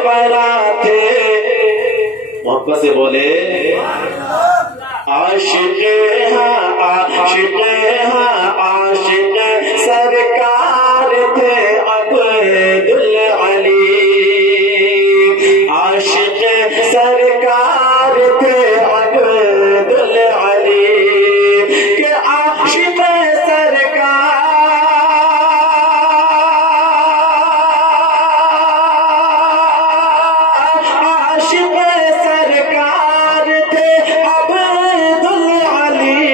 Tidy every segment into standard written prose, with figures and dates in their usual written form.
वरा थे। मोहब्बत से बोले आशिक आशिक आशिक सरकार थे अब्दुल अली, आशिक सरकार थे अब्दुल अली के आशिक सरकार, आशिक सरकार थे अब्दुल अली।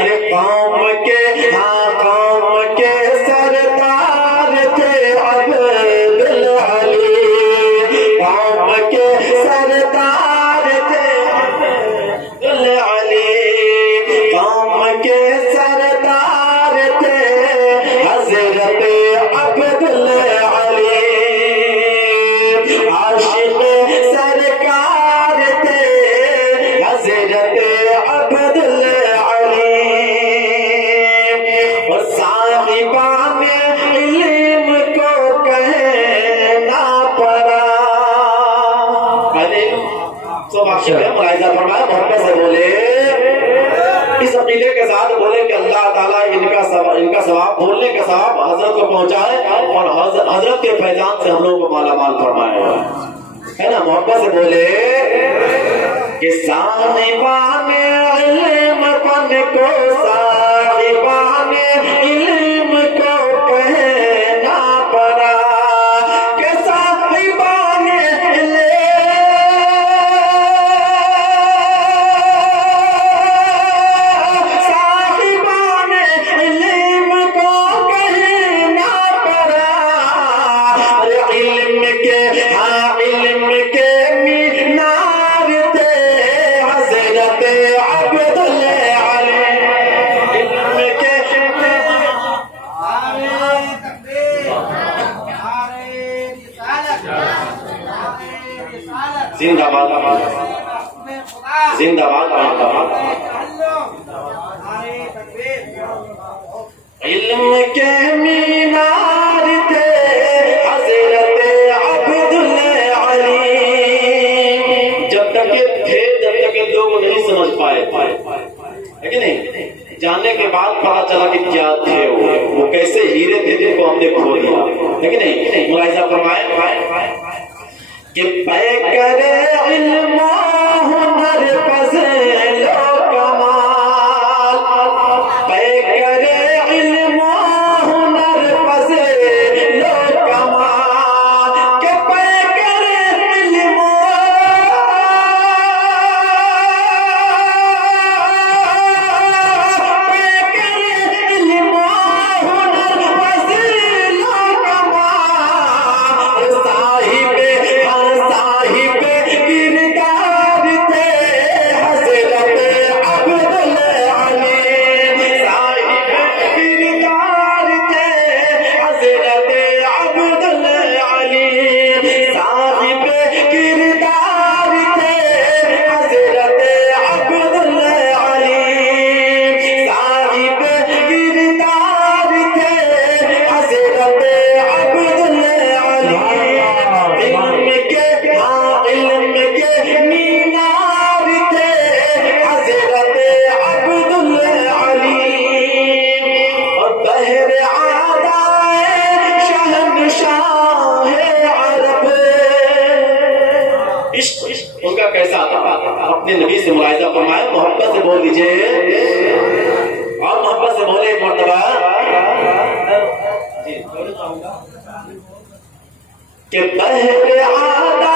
अरे कौम के कौम के सरदार थे अब्दुल अली, कौम के सरदार थे अब्दुल अली, कौम के सरदार थे हजरत अब्दुल अली, आशिक सरकार थे हजरत अब्दुल अली। और साहिबान इल्म को कहना पड़ा। अरे मुलाहिजा फरमाया, मोहब्बत से बोले, इस अकीदे के साथ बोले कि अल्लाह ताला इनका सवाब बोलने का सवाब हजरत को पहुंचाए और हजरत के फैजान से हम लोगों को मालामाल फरमाए, है ना। मोहब्बत से बोले कि साहिबान इल्म पन को, साहिबान इल्म को कहना पड़ा कि साहिबान इल्म, साहिबान इल्म को कहना पड़ा। अरे इल्म के इल्म के मीनार थे हजरत अब्दुल अली, इल्म के जिंदाबाद जिंदाबाद। इल्म के मीनार थे हजरत अब्दुल अली। जब तक ये थे, जब तक ये लोग नहीं समझ पाए, है कि नहीं? जानने के बाद पता चला कि क्या थे वो कैसे हीरे थे जिनको हमने खो लिया, है कि नहीं? मुलाहिजा फरमाए कि पै करे इल्म हुनर फज़लो कमाल, पै करे इल्म हुनर फज़लो कमाल के पै करे इल्म, पै करे इल्म हुनर फज़लो कमाल। साहिब किरदार थे हजरत अब्दुल अली, साहिब किरदार थे हजरत अब्दुल अली, साहिब किरदार थे हजरत अब्दुल अली, साहिब किरदार थे हजरत अब्दुल अली। इल्म के मीनार थे हजरत अब्दुल अली। और बहर आदाए शहंशाह अरब, इश्क उनका कैसा था? अपने नबी से मुलाहिजा फरमाए, मोहब्बत से बोल दीजिए और मोहब्बत से बोले एक मर्तबा कि बहर आदा